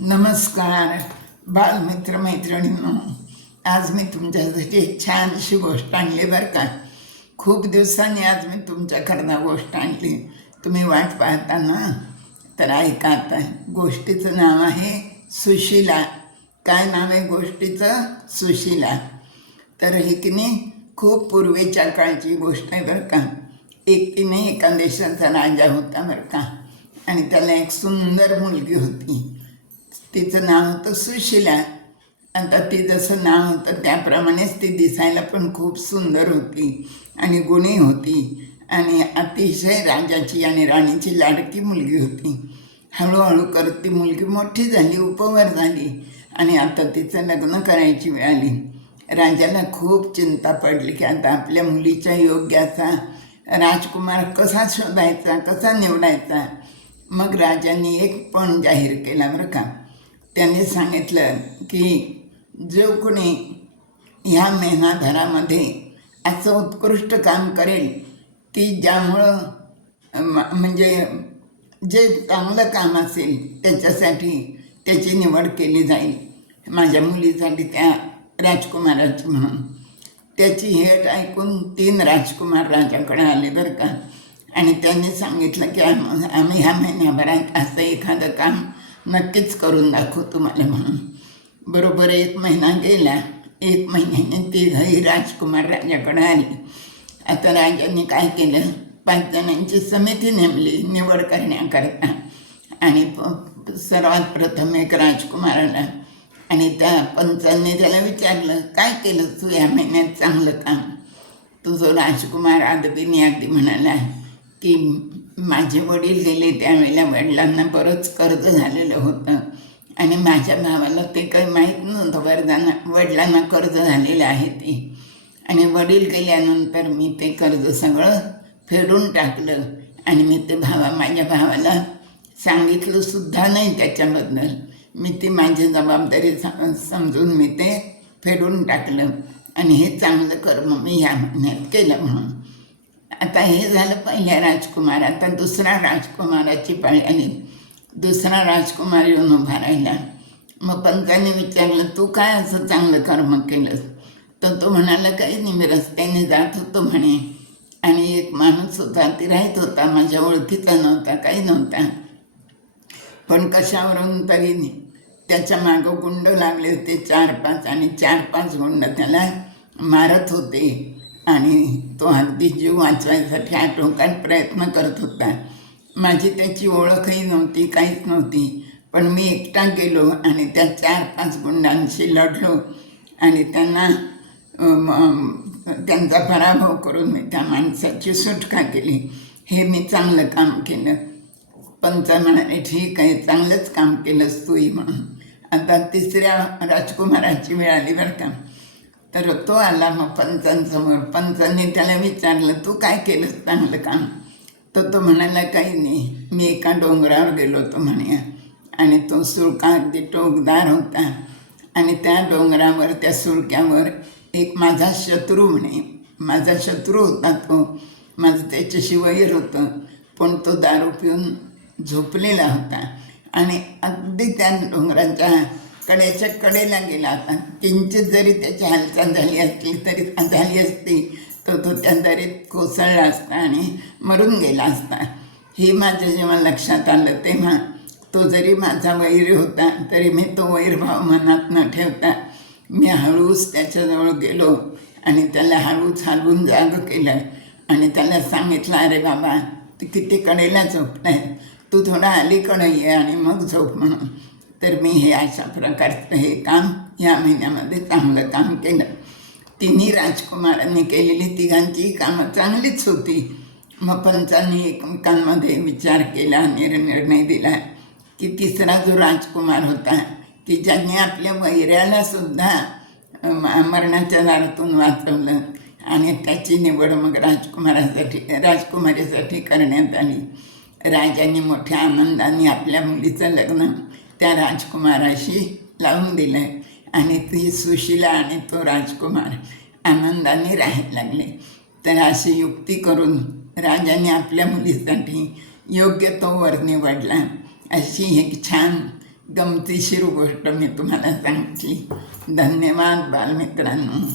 नमस्कार बालमित्र मैत्रिणींनो, आज मी तुमच्यासाठी एक छानशी गोष्ट आणली बरं का. खूप दिवसांनी आज मी तुमच्याकरता गोष्ट आणली. तुम्ही वाट पाहता ना, तर ऐका आता. गोष्टीचं नाव आहे सुशिला. काय नाव आहे गोष्टीचं? सुशिला. तर ही की नाही खूप पूर्वीच्या काळची गोष्ट आहे बरं का. तिने एका देशाचा राजा होता बरं का, आणि त्याला एक सुंदर मुलगी होती. तिचं नाव होतं सुशिला. आता ती जसं नाव होतं त्याप्रमाणेच ती दिसायला पण खूप सुंदर होती आणि गुणी होती आणि अतिशय राजाची आणि राणीची लाडकी मुलगी होती. हळूहळू करत ती मुलगी मोठी झाली, उपवर झाली आणि आता तिचं लग्न करायची वेळ आली. राजाला खूप चिंता पडली की आता आपल्या मुलीच्या योग्याचा राजकुमार कसा शोधायचा, कसा निवडायचा. मग राजांनी एक पण जाहीर केला बरं का. त्यांनी सांगितलं की जो कोणी ह्या महिनाभरामध्ये असं उत्कृष्ट काम करेल की ज्यामुळं म्हणजे जे चांगलं काम असेल त्याच्यासाठी त्याची निवड केली जाईल, माझ्या मुलीसाठी त्या राजकुमाराची म्हणून. त्याची हेट ऐकून 3 राजकुमार राजाकडे आले बरं का, आणि त्यांनी सांगितलं की आम्ही ह्या महिन्याभरात असं एखादं काम नक्कीच करून दाखवू तुम्हाला म्हणून. बरोबर 1 महिना गेला. 1 महिन्याने 3ही राजकुमार राजाकडे आले. आता राजांनी काय केलं, 5 जणांची समिती नेमली निवड करण्याकरता. आणि सर्वात प्रथम एक राजकुमाराला, आणि त्या पंचांनी त्याला विचारलं, काय केलं तू या महिन्यात चांगलं काम? तो जो राजकुमार अगदी म्हणाला की माझे वडील गेले त्यावेळेला वडिलांना बरंच कर्ज झालेलं होतं आणि माझ्या भावाला ते काही माहीत नव्हतं. वडिलांना कर्ज झालेलं आहे ते, आणि वडील गेल्यानंतर मी ते कर्ज सगळं फेडून टाकलं आणि मी ते माझ्या भावाला सांगितलंसुद्धा नाही त्याच्याबद्दल. मी ती माझी जबाबदारी समजून मी ते फेडून टाकलं आणि हे चांगलं कर्म मी ह्या महिन्यात केलं म्हणून. आता हे झालं पहिल्या राजकुमार. आता दुसऱ्या राजकुमाराची पाळी आली. दुसरा राजकुमार येऊन उभा राहिला. मग पंचांनी विचारलं, तू काय असं चांगलं कर्म केलंस? तर तो म्हणाला, काही नाही, मी रस्त्याने जात होतो म्हणे, आणि एक माणूस होता, ती राहत होता, माझ्या ओळखीचा नव्हता, काही नव्हता, पण कशावरून तरी त्याच्या मागं गुंड लागले होते 4-5, आणि 4-5 गुंड त्याला मारत होते आणि तो अगदी जीव वाचवायसाठी आटोकाट प्रयत्न करत होता. माझी त्याची ओळखही नव्हती, काहीच नव्हती, पण मी एकटा गेलो आणि त्या 4-5 गुंडांशी लढलो आणि त्यांचा पराभव करून मी त्या माणसाची सुटका केली. हे मी चांगलं काम केलं. पंच म्हणाले, ठीक आहे, चांगलंच काम केलंस तूही म्हणून. आता तिसऱ्या राजकुमाराची वेळ आली बरं का. तर तो आला मग पंचांसमोर. पंचांनी त्याला विचारलं, तू काय केलंस चांगलं काम? तर तो म्हणाला, काही नाही, मी एका डोंगरावर गेलो होतो म्हणे, आणि तो सुळका अगदी टोकदार होता, आणि त्या डोंगरावर त्या सुळक्यावर एक माझा शत्रू म्हणे, माझा शत्रू होता तो, माझं त्याच्याशी वैर होतं, पण तो दारू पिऊन झोपलेला होता आणि अगदी त्या डोंगराच्या कड्याच्या कडेला गेला होता. किंचित जरी त्याची हालचाल झाली असली तरी झाली असती तर तो त्या दरीत कोसळला असता आणि मरून गेला असता. हे माझ्या जेव्हा लक्षात आलं तेव्हा तो जरी माझा वैरी होता तरी मी तो वैरभाव मनात न ठेवता मी हळूच त्याच्याजवळ गेलो आणि त्याला हळूच हलवून जाग केलं आणि त्याला सांगितलं, अरे बाबा, तू किती कडेला झोपलाय, तू थोडा अलीकडं ये आणि मग झोप म्हणून. तर मी हे अशा प्रकारचं हे काम या महिन्यामध्ये चांगलं काम केलं. 3ही राजकुमारांनी केलेली 3घांची कामं चांगलीच होती. मग पंचांनी एकमेकांमध्ये विचार केला, निर्णय दिला की तिसरा जो राजकुमार होता की ज्यांनी आपल्या वैऱ्यालासुद्धा मरणाच्या दारातून वाचवलं, आणि त्याची निवड मग राजकुमारीसाठी करण्यात आली. राजांनी मोठ्या आनंदाने आपल्या मुलीचं लग्न त्या राजकुमाराशी लावून दिलं आणि ती सुशिला आणि तो राजकुमार आनंदाने राहायला लागले. तर अशी युक्ती करून राजाने आपल्या मुलीसाठी योग्य तो वर निवडला. अशी एक छान गमतीशीर गोष्ट मी तुम्हाला सांगितली. धन्यवाद बालमित्रांनो.